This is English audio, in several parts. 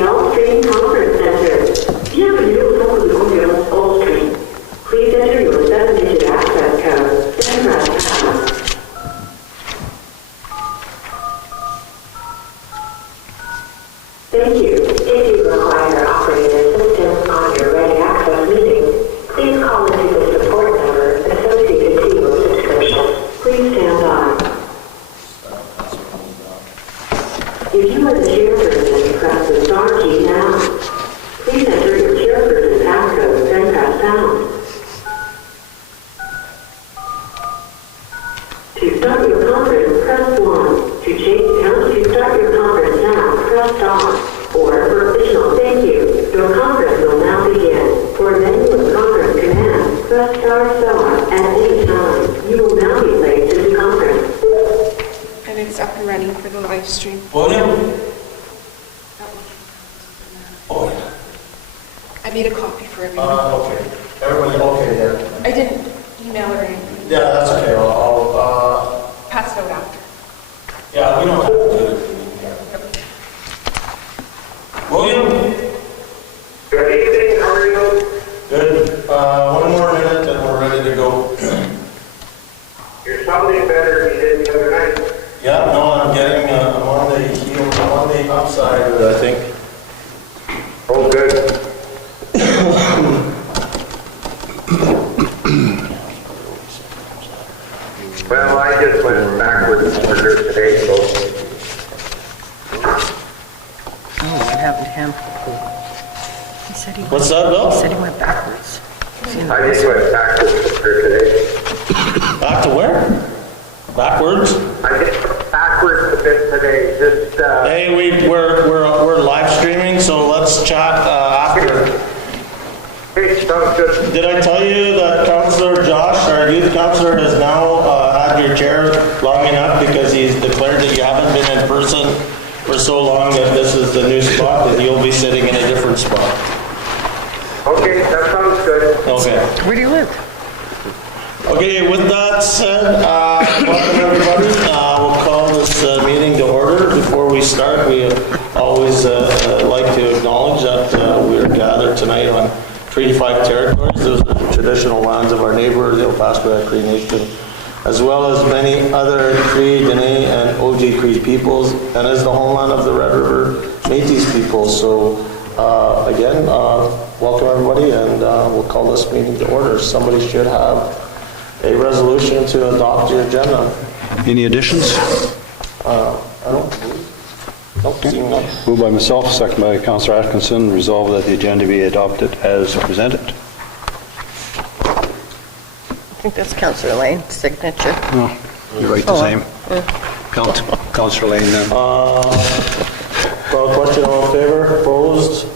the Allstream Conference Center. Bienvenue au centre de conférence Allstream. Please enter your 7-digit access code, then press pound. Thank you. If you require operator assistance on your ready access meeting, please call into the support number associated to your subscription. Please stand by. If you are the chairperson, press the star key now. Please enter your chairperson passcode, then press pound. To start your conference, press 1. To start your conference now, press star. Or for additional thank you, your conference will now begin. For a menu of conference commands, press star at any time. You will now be placed into conference. And it's up and running for the live stream. William? Oh, yeah. I made a copy for everyone. Okay. Everybody okay there? I didn't email or anything. Yeah, that's okay. I'll Pass it out after. yeah, we don't have to do it. William? Good evening, how are you? Good. One more minute and we're ready to go. You're sounding better than you did the other night. Yeah, no, I'm getting, I'm on the upside of it, I think. Oh, good. Well, I just went backwards earlier today, so Oh, what happened to him? He said he What's that, Bill? He said he went backwards. I just went backwards earlier today. Back to where? Backwards? I just went backwards a bit today, just, Hey, we're live streaming, so let's chat after. hey, sounds good. Did I tell you that Councillor Josh, our youth councillor, has now had your chair long enough because he's declared that you haven't been in person for so long that this is the new spot and you'll be sitting in a different spot. Okay, that sounds good. Okay. Where do you live? Okay, with that said, welcome everybody. We'll call this meeting to order. Before we start, we always like to acknowledge that we are gathered tonight on Treaty 5 territories. Those are the traditional lands of our neighbors, the Opaskwayak Cree Nation, as well as many other Cree, Dene, and OG Cree peoples, and is the homeland of the Red River Métis people. So again, welcome everybody, and we'll call this meeting to order. Somebody should have a resolution to adopt the agenda. Any additions? I don't see none. Moved by myself, second by Councillor Atkinson, resolve that the agenda be adopted as presented. I think that's Councillor Lane's signature. Oh, you write the same. Councillor Lane then. Call the question, all in favor, opposed,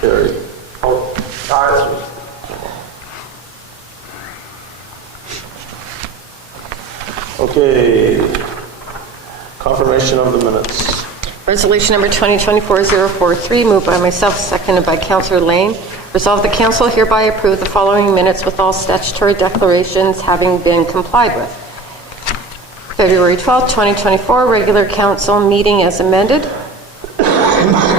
carried. Okay, confirmation of the minutes. Resolution number 2024-043, moved by myself, seconded by Councillor Lane. Resolve the council hereby approve the following minutes with all statutory declarations having been complied with. February 12, 2024, regular council meeting as amended.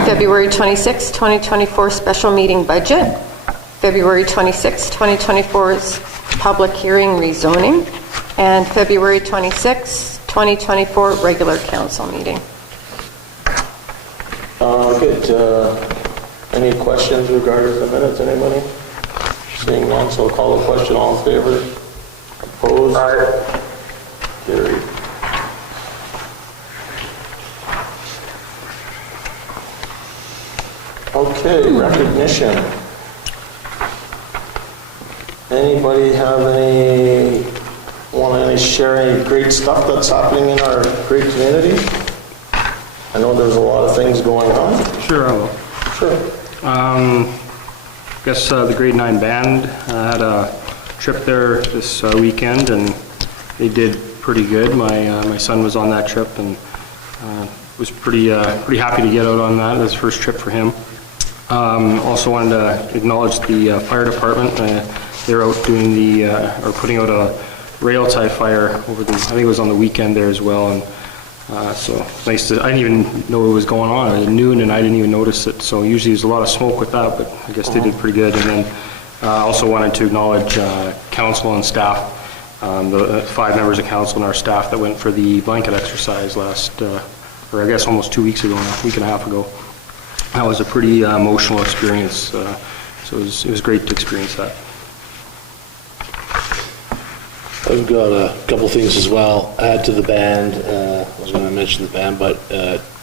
February 26, 2024, special meeting budget. February 26, 2024's public hearing rezoning. And February 26, 2024, regular council meeting. Good. Any questions regarding the minutes, anybody? Seeing none, so I'll call the question, all in favor, opposed, carried. Okay, recognition. Anybody have want to share any great stuff that's happening in our great community? I know there's a lot of things going on. Sure, I will. Sure. I guess the grade 9 band had a trip there this weekend and they did pretty good. My son was on that trip and was pretty happy to get out on that. It was his first trip for him. Also wanted to acknowledge the fire department. They're out doing or putting out a rail tie fire over I think it was on the weekend there as well, and So it's nice to, I didn't even know what was going on. It was noon and I didn't even notice it. So usually there's a lot of smoke with that, but I guess they did pretty good. And then I also wanted to acknowledge council and staff, the 5 members of council and our staff that went for the blanket exercise last, or I guess almost 2 weeks ago, a week and a half ago. That was a pretty emotional experience. So it was great to experience that. I've got a couple things as well. Add to the band. I was going to mention the band, but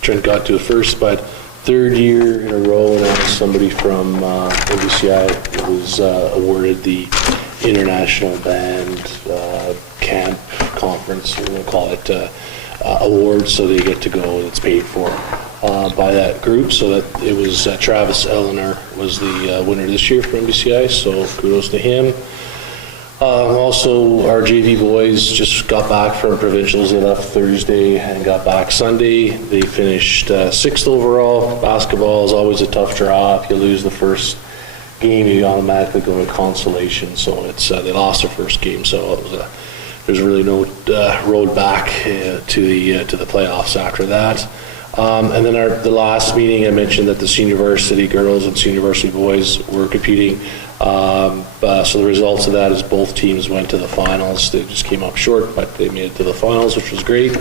Trent got to it first. But 3rd year in a row now, somebody from MBCI was awarded the International Band Camp Conference, we'll call it, award. So they get to go. It's paid for by that group. So that it was Travis Eleanor was the winner this year for MBCI. So kudos to him. Also, our JV boys just got back from provincials. They left Thursday and got back Sunday. They finished 6th overall. Basketball is always a tough draw. If you lose the first game, you automatically go to consolation. So it's they lost their first game. So it was there's really no road back to the playoffs after that. And then the last meeting, I mentioned that the senior varsity girls and senior varsity boys were competing. So the results of that is both teams went to the finals. They just came up short, but they made it to the finals, which was great.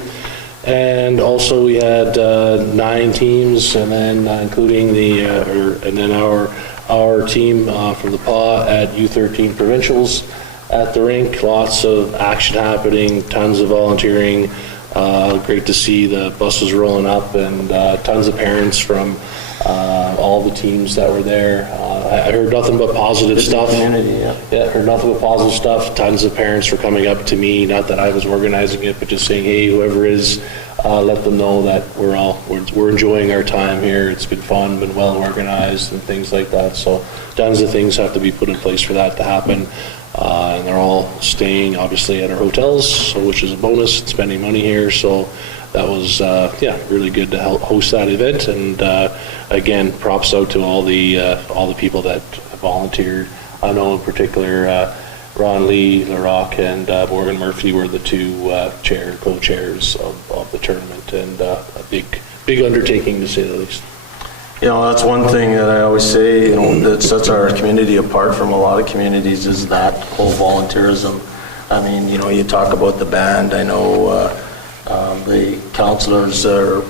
And also we had 9 teams, and then including and then our team from the PAW at U13 provincials at the rink. Lots of action happening, tons of volunteering. Great to see the buses rolling up, and tons of parents from all the teams that were there. I heard nothing but positive stuff. Yeah, heard nothing but positive stuff. Tons of parents were coming up to me, not that I was organizing it, but just saying, hey, whoever is, let them know that we're enjoying our time here. It's been fun, been well organized, and things like that. So tons of things have to be put in place for that to happen. And they're all staying, obviously, at our hotels, so which is a bonus, spending money here. So that was, really good to help host that event. And again, props out to all the people that volunteered. I know in particular, Ron Lee, LaRock, and Morgan Murphy were the 2 co-chairs of the tournament, and a big undertaking, to say the least. You know, that's one thing that I always say, you know, that sets our community apart from a lot of communities is that whole volunteerism. I mean, you know, you talk about the band. I know the counselors are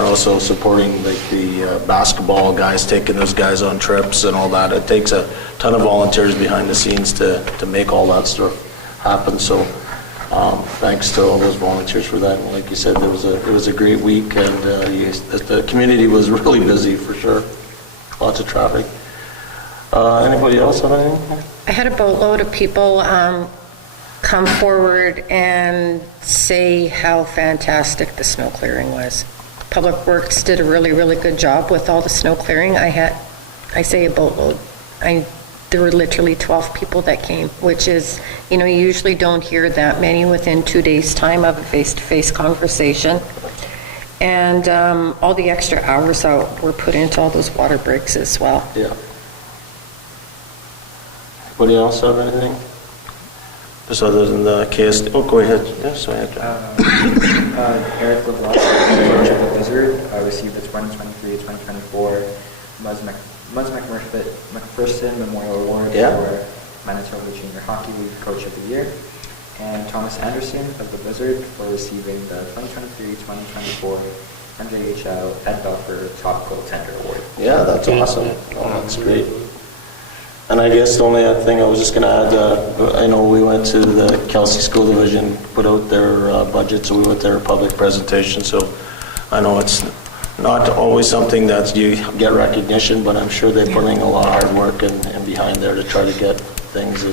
also supporting the basketball guys, taking those guys on trips and all that. It takes a ton of volunteers behind the scenes to make all that stuff happen. So thanks to all those volunteers for that. And like you said, it was a great week, and the community was really busy for sure. Lots of traffic. Anybody else have anything? I had a boatload of people come forward and say how fantastic the snow clearing was. Public Works did a really, really good job with all the snow clearing. I say a boatload. There were literally 12 people that came, which is, you know, you usually don't hear that many within 2 days' time of a face-to-face conversation. And all the extra hours out were put into all those water breaks as well. Yeah. Anybody else have anything? Just other than the KSD. Oh, go ahead. Yes, go ahead. Eric LeBlanc, coach of the Blizzard, received the 2023-2024 Muzz McPherson Memorial Award for Manitoba Junior Hockey League Coach of the Year, and Thomas Anderson of the Blizzard for receiving the 2023-2024 NJHL Ed Belfer Top Goaltender Award. Yeah, that's awesome. Oh, that's great. And I guess the only other thing I was just going to add, I know we went to the Kelsey School Division, put out their budget, so we went to their public presentation. So I know it's not always something that you get recognition, but I'm sure they're putting a lot of hard work and behind there to try to get things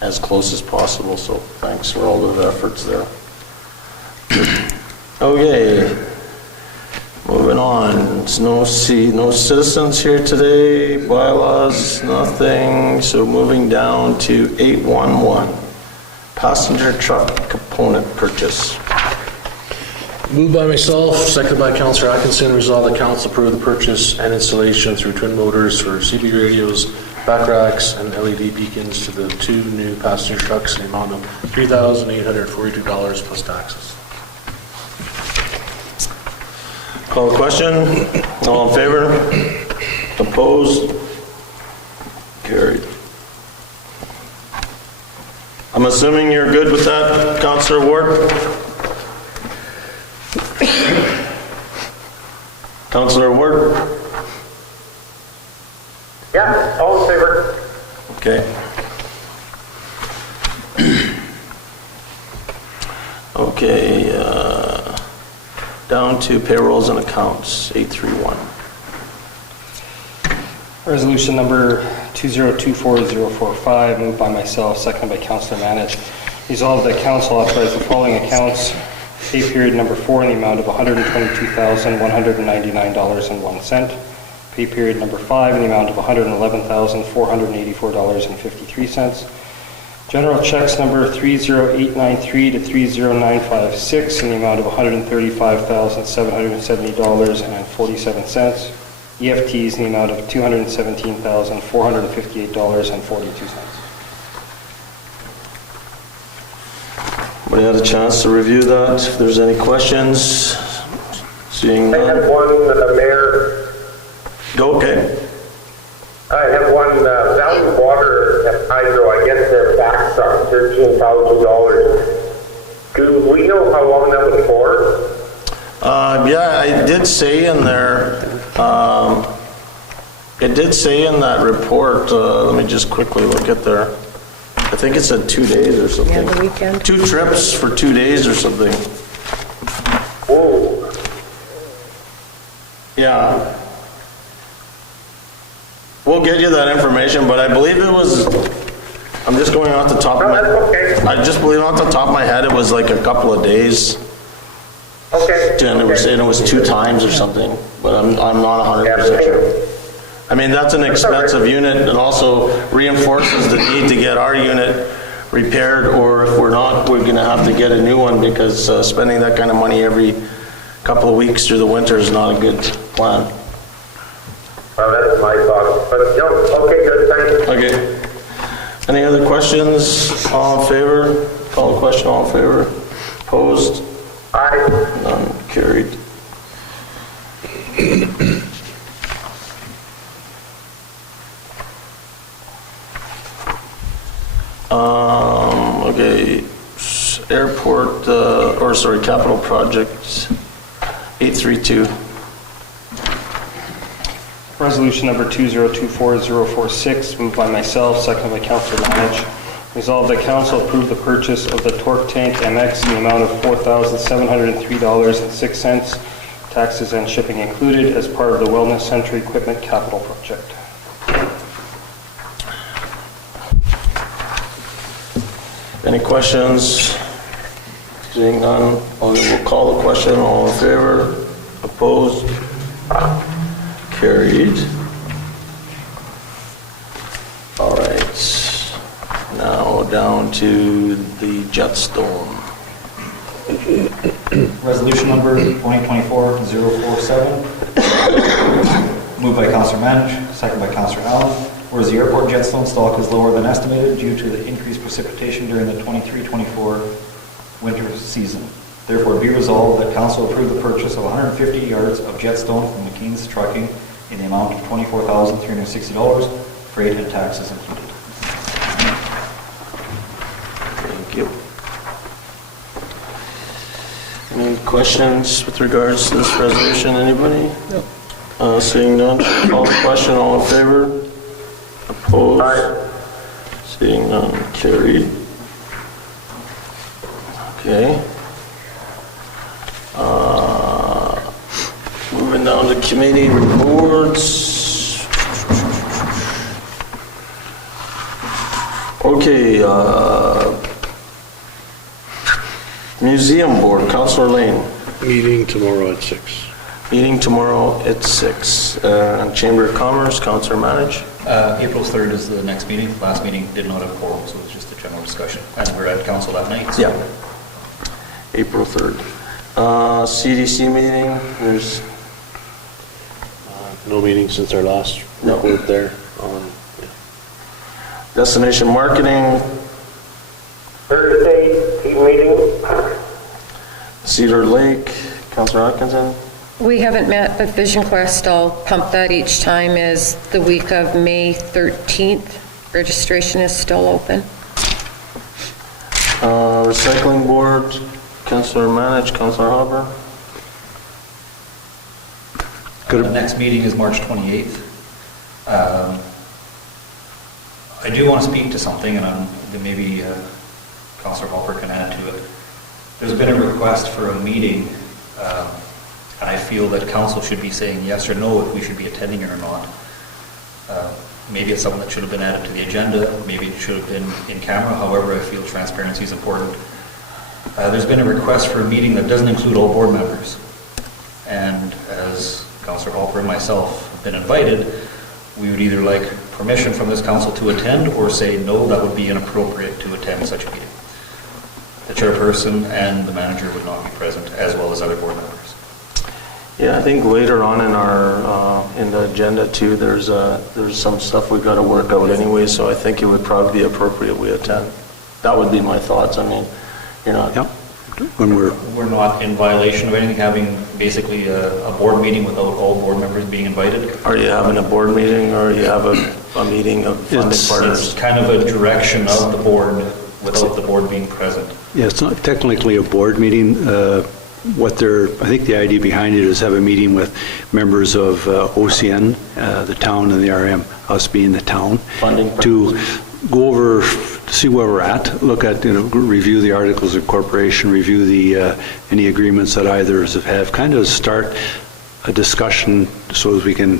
as close as possible. So thanks for all the efforts there. Okay. Moving on, no citizens here today, bylaws, nothing. So moving down to 811, passenger truck component purchase. Moved by myself, seconded by Councillor Atkinson, resolve that council approve the purchase and installation through Twin Motors for CB radios, back racks, and LED beacons to the 2 new passenger trucks in the amount of $3,842 plus taxes. Call the question. All in favor? Opposed? Carried. I'm assuming you're good with that, Councillor Ward? Councillor Ward? Yeah, all in favor. Okay. Okay, down to payrolls and accounts, 831. Resolution number 2024-045, moved by myself, seconded by Councillor Manich. Resolved that council authorize the following accounts. Pay period number 4 in the amount of $122,199.01. Pay period number 5 in the amount of $111,484.53. General checks number 30893 to 30956 in the amount of $135,770.47. EFTs in the amount of $217,458.42. Anybody had a chance to review that? If there's any questions? Seeing I have none? one, Mayor. Go, okay. I have one, Valley Water at Hydro. I guess their back's up $13,000. Do we know how long that was for? Yeah, I did say in there, it did say in that report, let me just quickly look at there. I think it said 2 days or something. Yeah, the weekend. 2 trips for 2 days or something. Whoa. Yeah. We'll get you that information, but I believe it was, I'm just going off the top of No, my, that's okay. I just believe off the top of my head, it was like a couple of days. Okay. And they were saying it was 2 times or something, but I'm not 100% sure. I mean, that's an expensive unit and also reinforces the need to get our unit repaired, or if we're not, we're gonna have to get a new one because spending that kind of money every couple of weeks through the winter is not a good plan. Well, that's my thought. But, no, okay, good, thanks. Okay. Any other questions? All in favor? Call the question, all in favor? Opposed? Aye. None, carried. Okay, airport, capital projects, 832. Resolution number 2024-046, moved by myself, seconded by Councillor Manich. Resolved that council approve the purchase of the Torque Tank MX in the amount of $4,703.06, taxes and shipping included, as part of the Wellness Center Equipment Capital Project. Any questions? Seeing none, we'll call the question. All in favor? Opposed? Carried. All right. Now down to the Jetstone. Resolution number 2024-047, moved by Councillor Manich, second by Councillor Allen. Whereas the airport Jetstone stock is lower than estimated due to the increased precipitation during the 23-24 winter season. Therefore, be resolved that council approve the purchase of 150 yards of Jetstone from McKean's Trucking in the amount of $24,360, freight and taxes included. Thank you. Any questions with regards to this resolution? Anybody? No. Seeing none, call the question. All in favor? Opposed? Aye. Seeing none, carried. Okay. Moving down to committee reports. Okay, Museum Board, Councillor Lane. Meeting tomorrow at 6. Meeting tomorrow at 6. Chamber of Commerce, Councillor Manich. April 3rd is the next meeting. Last meeting did not have quorum, so it was just a general discussion. And we're at council that night. So. Yeah. April 3rd. CDC meeting, there's No meeting since our last report there. Destination Marketing, Thursday, team meeting. Cedar Lake, Councillor Atkinson. We haven't met, but Vision Quest, I'll pump that each time, is the week of May 13th. Registration is still open. Recycling board, Councillor Manich, Councillor Hopper. The next meeting is March 28th. I do want to speak to something, and maybe Councillor Hopper can add to it. There's been a request for a meeting, and I feel that council should be saying yes or no if we should be attending it or not. Maybe it's something that should have been added to the agenda, maybe it should have been in camera, however, I feel transparency is important. There's been a request for a meeting that doesn't include all board members. And as Councillor Hopper and myself have been invited, we would either like permission from this council to attend or say no, that would be inappropriate to attend such a meeting. The chairperson and the manager would not be present, as well as other board members. Yeah, I think later on in our, in the agenda too, there's some stuff we've got to work out anyway, so I think it would probably be appropriate we attend. That would be my thoughts. I mean, you're not... Yep. When we're not in violation of anything, having basically a board meeting without all board members being invited. Are you having a board meeting, or you have a meeting of funding partners? It's kind of a direction of the board without the board being present. Yeah, it's not technically a board meeting. I think the idea behind it is have a meeting with members of OCN, the town, and the RM, us being the town, Funding to go over, see where we're at, look at, review the articles of incorporation, review the any agreements that either have, kind of start a discussion so that we can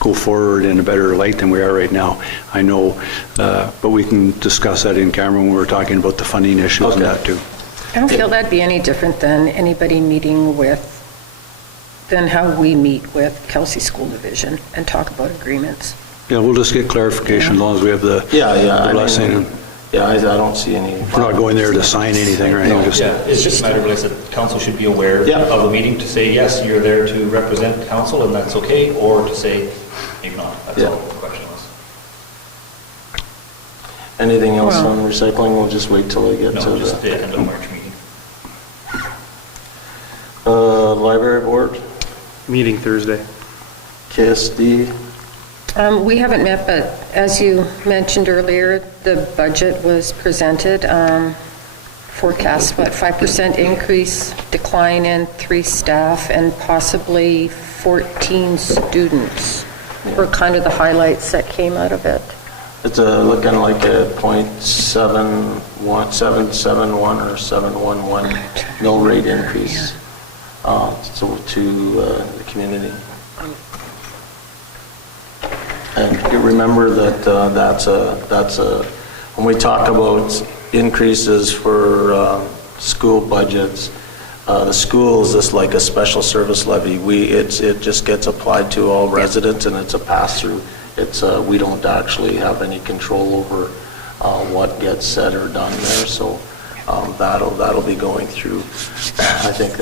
go forward in a better light than we are right now. I know, but we can discuss that in camera when we're talking about the funding issues and that too. I don't feel that'd be any different than anybody meeting than how we meet with Kelsey School Division and talk about agreements. Yeah, we'll just get clarification as long as we have the blessing. I don't see any... We're not going there to sign anything or anything. It's just a matter of, like I said, council should be aware of the meeting to say, yes, you're there to represent council and that's okay, or to say, maybe not. That's all the question was. Anything else on recycling? We'll just wait till we get to just the end of March meeting. Library board? Meeting Thursday. KSD? We haven't met, but as you mentioned earlier, the budget was presented. Forecast, 5% increase, decline in 3 staff, and possibly 14 students were kind of the highlights that came out of it. It's looking like a 0.771 or 711 mill rate increase to the community. And you remember that that's when we talk about increases for school budgets, the school is just like a special service levy. It just gets applied to all residents, and it's a pass-through. We don't actually have any control over what gets said or done there. So that'll be going through. I think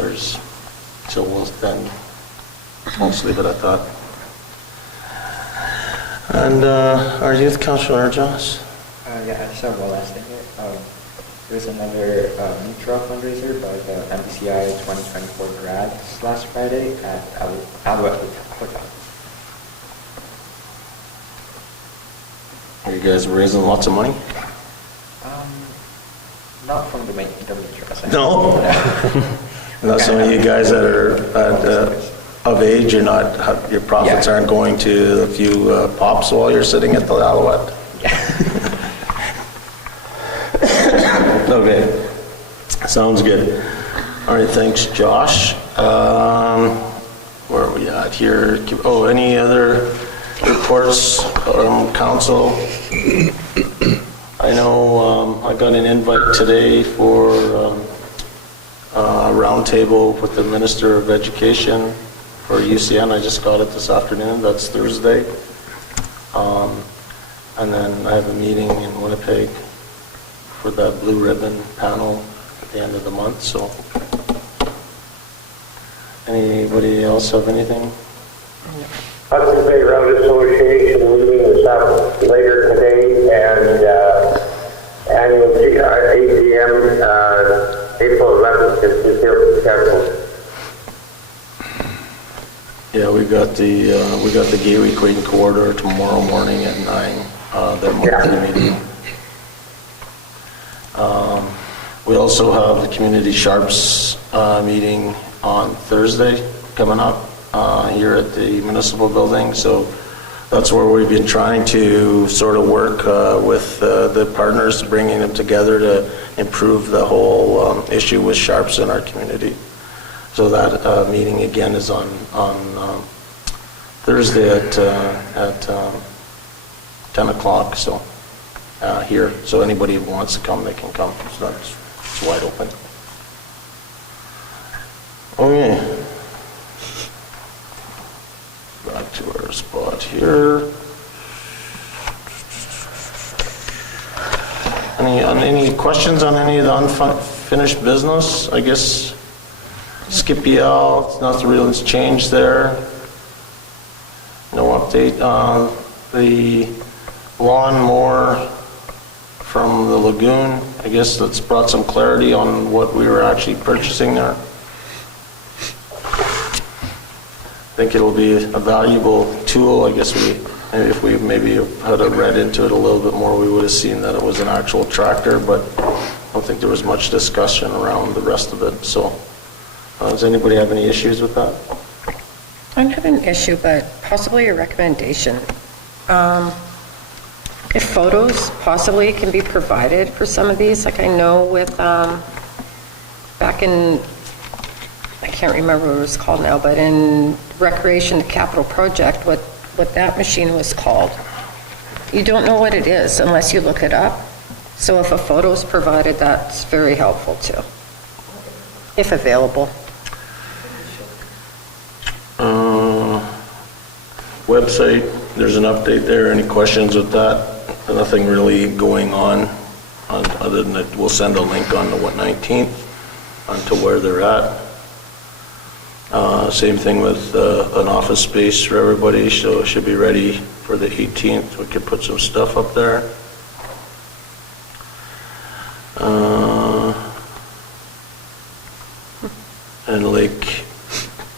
so we'll then let's leave it at that. And our youth councillor, Josh? Yeah, I just have one last thing here. There's another mutual fundraiser by the MBCI 2024 grads last Friday at Alouette Hotel. Are you guys raising lots of money? Not from the mutual. No? Not some of you guys that are of age, your profits aren't going to a few pops while you're sitting at the Alouette? Okay. Sounds good. All right, thanks, Josh. Where are we at here? Oh, any other reports from council? I know I got an invite today for a roundtable with the Minister of Education for UCN. I just got it this afternoon. That's Thursday. And then I have a meeting in Winnipeg for the Blue Ribbon panel at the end of the month. So, anybody else have anything? Hudson Bay Road Association meeting is up later today, and annual AGM April 11th is scheduled. we got the Gateway Queen Corridor tomorrow morning at 9, their monthly meeting. We also have the Community Sharps meeting on Thursday coming up here at the municipal building. So that's where we've been trying to sort of work with the partners, bringing them together to improve the whole issue with sharps in our community. So that meeting again is on Thursday at 10 o'clock. So here, so anybody who wants to come, they can come. So that's it's wide open. Okay. Back to our spot here. Any questions on any of the unfinished business? I guess Skippy L, nothing really has changed there. No update on the lawnmower from the lagoon. I guess that's brought some clarity on what we were actually purchasing there. I think it'll be a valuable tool. I guess if we maybe had read into it a little bit more, we would have seen that it was an actual tractor, but I don't think there was much discussion around the rest of it. So does anybody have any issues with that? I don't have an issue, but possibly a recommendation. If photos possibly can be provided for some of these, like I know with, back in, I can't remember what it was called now, but in Recreation Capital Project, what that machine was called. You don't know what it is unless you look it up. So if a photo is provided, that's very helpful too, if available. Website, there's an update there. Any questions with that? Nothing really going on other than that we'll send a link on the 19th onto where they're at. Same thing with an office space for everybody, so it should be ready for the 18th. We could put some stuff up there. And Lake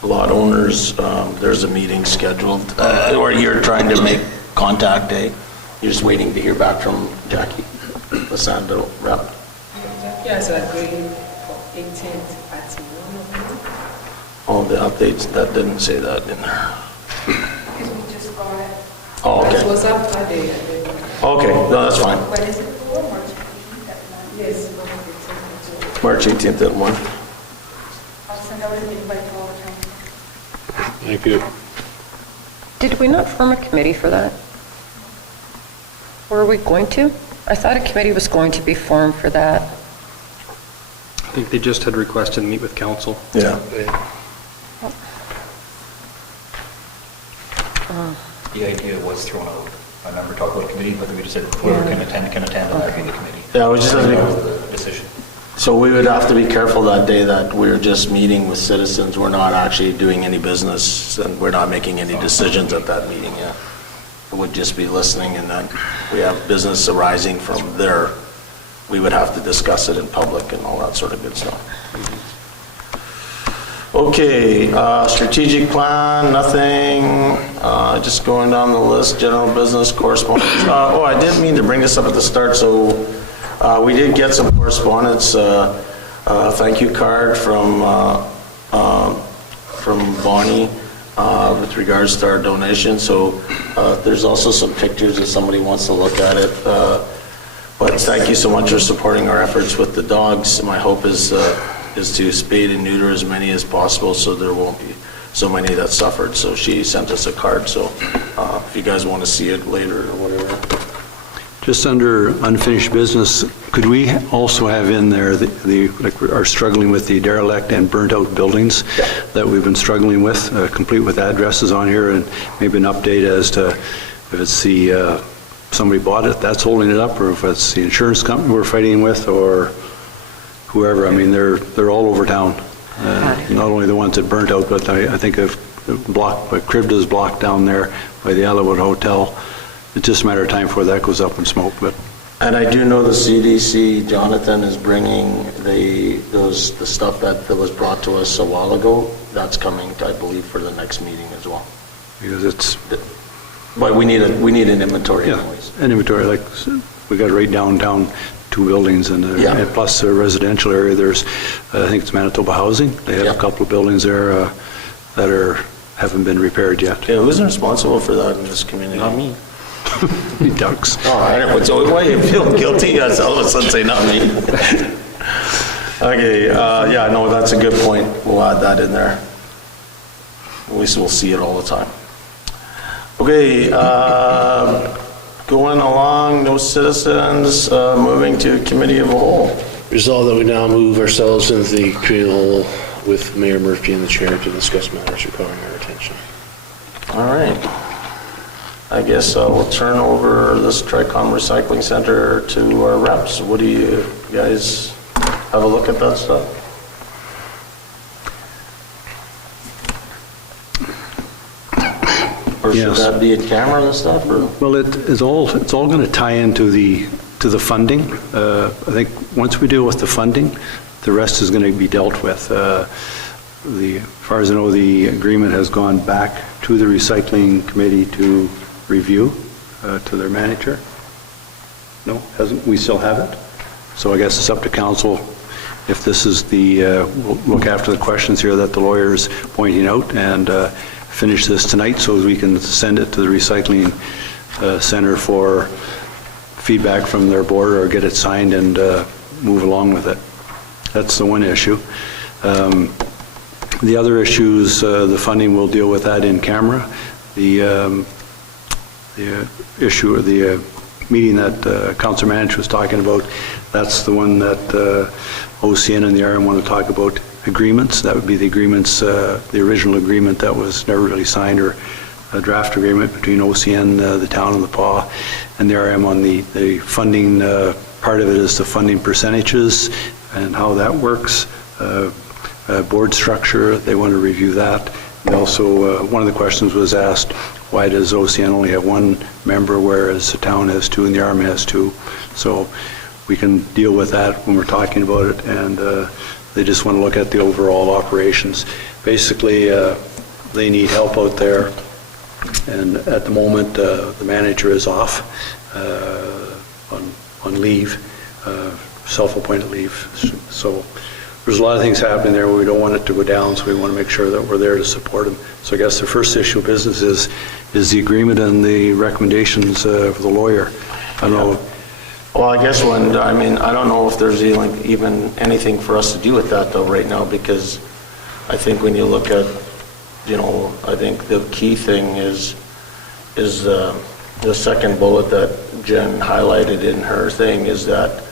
lot owners, there's a meeting scheduled, or you're trying to make contact, eh? You're just waiting to hear back from Jackie, the Sando rep. Yes, I agree for 18th at 1 o'clock. Oh, the updates, that didn't say that in there. Because we just got it. Oh, okay. It was after the... Okay, no, that's fine. When is it for? March 18th at 1? Yes, March 18th at 1. I'll send out an invite to all the council. Thank you. Did we not form a committee for that? Were we going to? I thought a committee was going to be formed for that. I think they just had requested to meet with council. Yeah. The idea was thrown out. I remember talking about a committee, but we just said whoever can attend, and that being the committee. Yeah, we just have to That was the decision. So we would have to be careful that day that we're just meeting with citizens. We're not actually doing any business, and we're not making any decisions at that meeting yet. It would just be listening, and then we have business arising from there. We would have to discuss it in public and all that sort of good stuff. Okay, strategic plan, nothing. Just going down the list, general business, correspondence. Oh, I didn't mean to bring this up at the start, so we did get some correspondence, thank you card from Bonnie with regards to our donation. So there's also some pictures if somebody wants to look at it. But thank you so much for supporting our efforts with the dogs. My hope is to spade and neuter as many as possible so there won't be so many that suffered. So she sent us a card. So if you guys want to see it later or whatever. Just under unfinished business, could we also have in there like we are struggling with the derelict and burnt out buildings that we've been struggling with, complete with addresses on here, and maybe an update as to if it's the somebody bought it that's holding it up, or if it's the insurance company we're fighting with, or whoever. I mean, they're all over town. Not only the ones that burnt out, but I think of blocked by Cribda's blocked down there by the Elwood Hotel. It's just a matter of time before that goes up in smoke. But And I do know the CDC, Jonathan, is bringing the stuff that was brought to us a while ago. That's coming, I believe, for the next meeting as well. Because it's, But we need an inventory yeah, anyways. an inventory, like, we got right downtown, 2 buildings, and Yeah. and plus the residential area, there's, I think it's Manitoba Housing. They have Yeah. a couple of buildings there that haven't been repaired yet. Yeah, who's responsible for that in this community? Not me. Ducks. Oh, I don't, so why you feel guilty? You guys all of a sudden say not me. Okay, yeah, no, that's a good point. We'll add that in there. At least we'll see it all the time. Okay, going along, no citizens, moving to committee of the whole. Resolved that we now move ourselves into the committee of the whole with Mayor Murphy and the chair to discuss matters requiring our attention. All right. I guess we'll turn over this Tricom Recycling Center to our reps. What do you guys have a look at that stuff? Or should Yes. that be in camera and stuff, or? Well, it's all going to tie into the funding. I think once we deal with the funding, the rest is going to be dealt with. As far as I know, the agreement has gone back to the recycling committee to review, to their manager. No, hasn't, we still have it? So I guess it's up to council if this is we'll look after the questions here that the lawyer is pointing out and finish this tonight so we can send it to the recycling center for feedback from their board or get it signed and move along with it. That's the one issue. The other issues, the funding, we'll deal with that in camera. The issue, or the meeting that Councilor Manich was talking about, that's the one that OCN and the RM want to talk about agreements. That would be the agreements, the original agreement that was never really signed, or a draft agreement between OCN, the town and the PAW, and the RM on the funding. Part of it is the funding percentages and how that works. Board structure, they want to review that. And also, one of the questions was asked, why does OCN only have 1 member, whereas the town has 2 and the RM has 2? So we can deal with that when we're talking about it, and they just want to look at the overall operations. Basically, they need help out there, and at the moment, the manager is off on leave, self-appointed leave. So there's a lot of things happening there. We don't want it to go down, so we want to make sure that we're there to support them. So I guess the first issue of business is the agreement and the recommendations of the lawyer. I don't know. Well, I guess I don't know if there's even anything for us to do with that though right now, because I think when you look at, I think the key thing is the second bullet that Jen highlighted in her thing, is that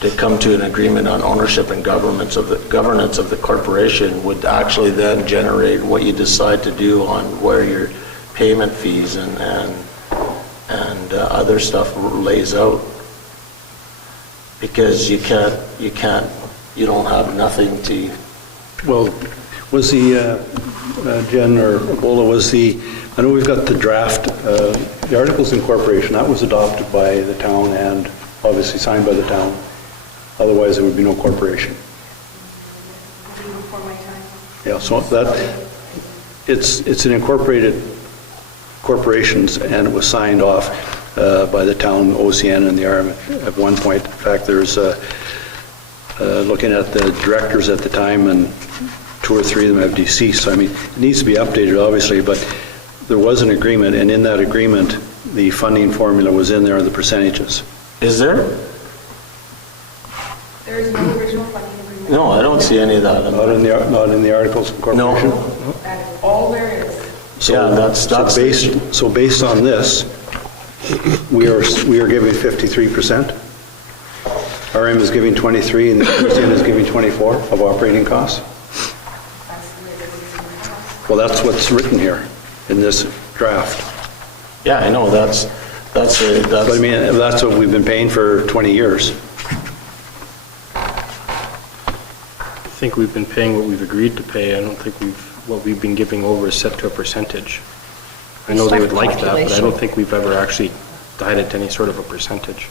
to come to an agreement on ownership and governance of the corporation would actually then generate what you decide to do on where your payment fees and other stuff lays out. Because you don't have nothing to. Well, was the, Jen or Ebola, I know we've got the draft, the Articles of Incorporation, that was adopted by the town and obviously signed by the town. Otherwise, there would be no corporation. Before my time. Yeah, so it's an incorporated corporations, and it was signed off by the town, OCN, and the RM at one point. In fact, there's looking at the directors at the time, and 2 or 3 of them have deceased. So I mean, it needs to be updated, obviously, but there was an agreement, and in that agreement, the funding formula was in there, the percentages. Is there? There is no original funding agreement. No, I don't see any of that. Not in the Articles of Incorporation? No. That's all there is. So, Yeah, that's based on this, we are giving 53%. RM is giving 23, and the OCN is giving 24 of operating costs. That's the way it is in the house. Well, that's what's written here in this draft. Yeah, I know, that's But I mean, that's what we've been paying for 20 years. I think we've been paying what we've agreed to pay. I don't think what we've been giving over is set to a percentage. I know they would like that, but I don't think we've ever actually tied it to any sort of a percentage.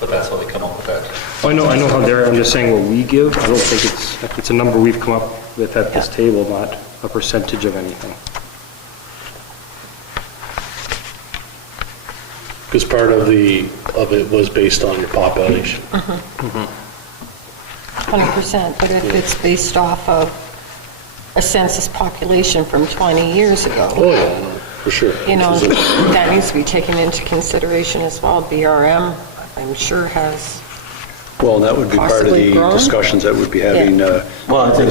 But that's how they come up with that. Oh, I know how they're, I'm just saying what we give, I don't think it's a number we've come up with at this table, not a percentage of anything. Because part of it was based on your population. 20%, but if it's based off of a census population from 20 years ago, Oh, yeah, no, for sure. you know, that needs to be taken into consideration as well. BRM, I'm sure, has, Well, that would be part of Possibly the grown? discussions that would be having Well, I think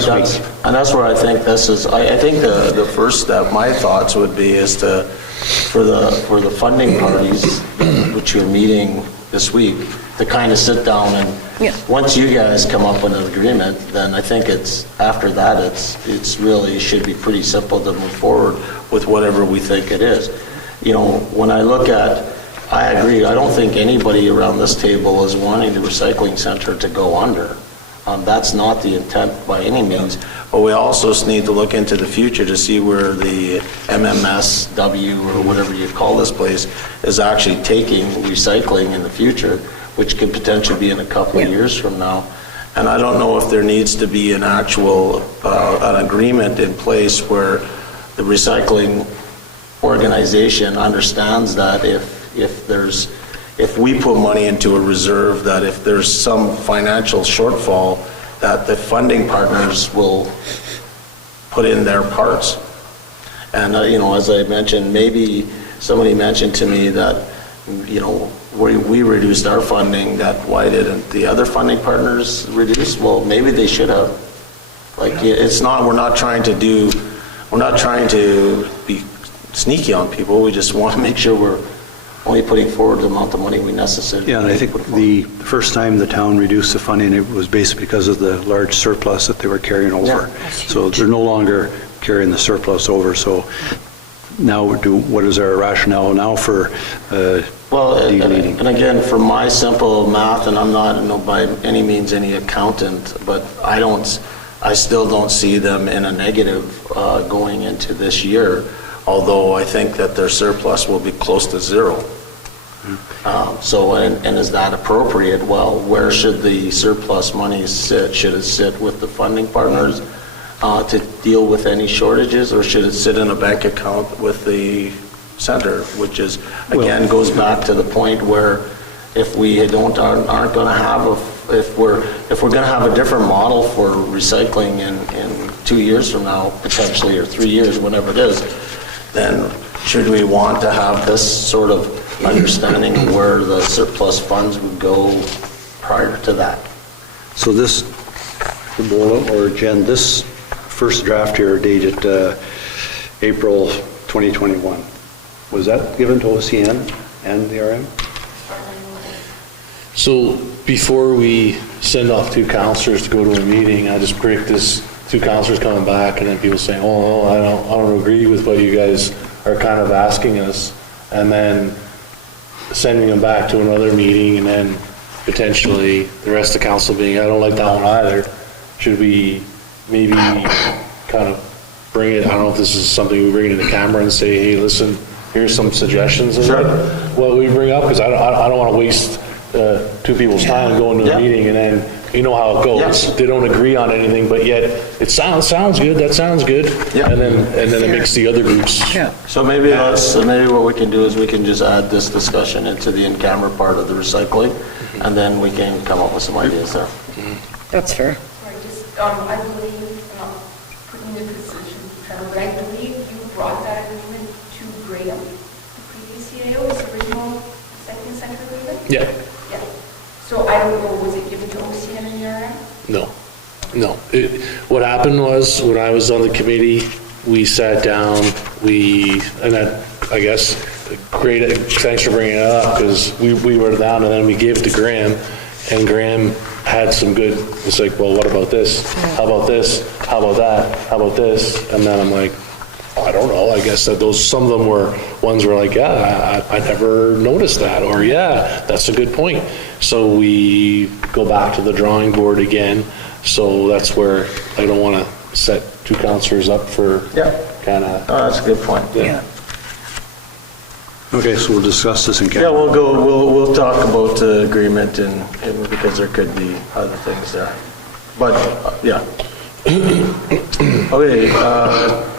that's where I think this is, I think the first step, my thoughts would be is to, for the funding parties, which you're meeting this week, to kind of sit down and, once you guys come up with an agreement, then I think after that, it's really should be pretty simple to move forward with whatever we think it is. You know, when I look at, I agree, I don't think anybody around this table is wanting the recycling center to go under. That's not the intent by any means, but we also need to look into the future to see where the MMSW, or whatever you call this place, is actually taking recycling in the future, which could potentially be in a couple of years from now. And I don't know if there needs to be an actual, an agreement in place where the recycling organization understands that if we put money into a reserve, that if there's some financial shortfall, that the funding partners will put in their parts. And, you know, as I mentioned, maybe somebody mentioned to me that, you know, we reduced our funding, why didn't the other funding partners reduce? Well, maybe they should have. Like, we're not trying to be sneaky on people, we just want to make sure we're only putting forward the amount of money we necessarily. Yeah, and I think the first time the town reduced the funding, it was basically because of the large surplus that they were carrying over. So they're no longer carrying the surplus over, so now what is our rationale now for deleting? And again, from my simple math, and I'm not by any means any accountant, but I still don't see them in a negative going into this year, although I think that their surplus will be close to zero. So, and is that appropriate? Well, where should the surplus money sit? Should it sit with the funding partners to deal with any shortages, or should it sit in a bank account with the center, which is, again, goes back to the point where if we aren't going to have if we're going to have a different model for recycling in 2 years from now, potentially, or 3 years, whenever it is, then should we want to have this sort of understanding of where the surplus funds would go prior to that? So this, Bola or Jen, this first draft here dated April 2021, was that given to OCN and the RM? So before we send off 2 counselors to go to a meeting, I just predict this 2 counselors coming back and then people saying, oh, I don't agree with what you guys are kind of asking us, and then sending them back to another meeting, and then potentially the rest of the council being, I don't like that one either. Should we maybe kind of bring it, I don't know if this is something we bring into camera and say, hey, listen, here's some suggestions of what we bring up, because I don't want to waste 2 people's time going to a meeting, and then you know how it goes. They don't agree on anything, but yet it sounds good. That sounds good, and then it makes the other groups. So maybe what we can do is we can just add this discussion into the in-camera part of the recycling, and then we can come up with some ideas there. That's fair. I believe, I'm not putting you in a position, Trevor, but I believe you brought that agreement to Graham, the previous CAO, his original second center agreement? Yeah. So I don't know, was it given to OCN and URM? No. What happened was, when I was on the committee, we sat down, and I guess, great, thanks for bringing it up, because we were down, and then we gave it to Graham, and Graham had some good, it's like, well, what about this? How about this? How about that? How about this? And then I'm like, I don't know, I guess that some of them were ones were like, yeah, I never noticed that, or yeah, that's a good point. So we go back to the drawing board again. So that's where I don't want to set 2 counselors up for kind of. Oh, that's a good point. Okay, so we'll discuss this in Yeah, camera. we'll talk about the agreement and because there could be other things there. But, yeah. Okay,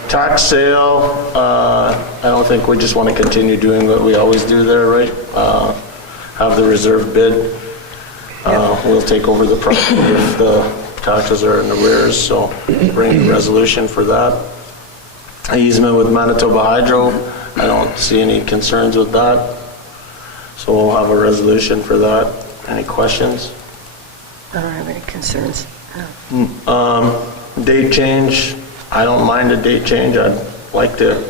tax sale, I don't think we just want to continue doing what we always do there, right? Have the reserve bid. We'll take over the property if the taxes are in arrears, so bring a resolution for that. Easement with Manitoba Hydro, I don't see any concerns with that. So we'll have a resolution for that. Any questions? I don't have any concerns. Date change, I don't mind a date change. I'd like to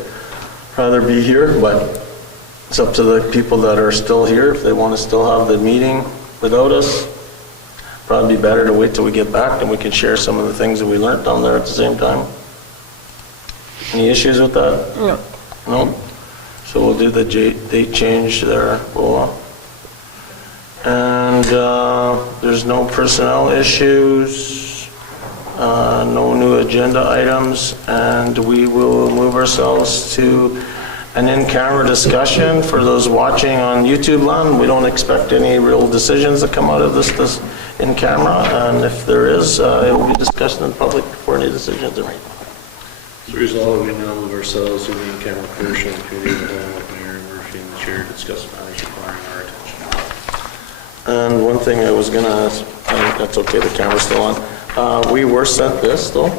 rather be here, but it's up to the people that are still here. If they want to still have the meeting without us, probably be better to wait till we get back and we can share some of the things that we learned down there at the same time. Any issues with that? No. No? So we'll do the date change there. And there's no personnel issues, no new agenda items, and we will move ourselves to an in-camera discussion. For those watching on YouTube land, we don't expect any real decisions to come out of this in camera, and if there is, it will be discussed in public before any decisions are made. So resolve, we now move ourselves to the in-camera portion of the committee along with Mayor Murphy and the chair to discuss matters requiring our attention. And one thing I was gonna ask, I think that's okay, the camera's still on. We were sent this though.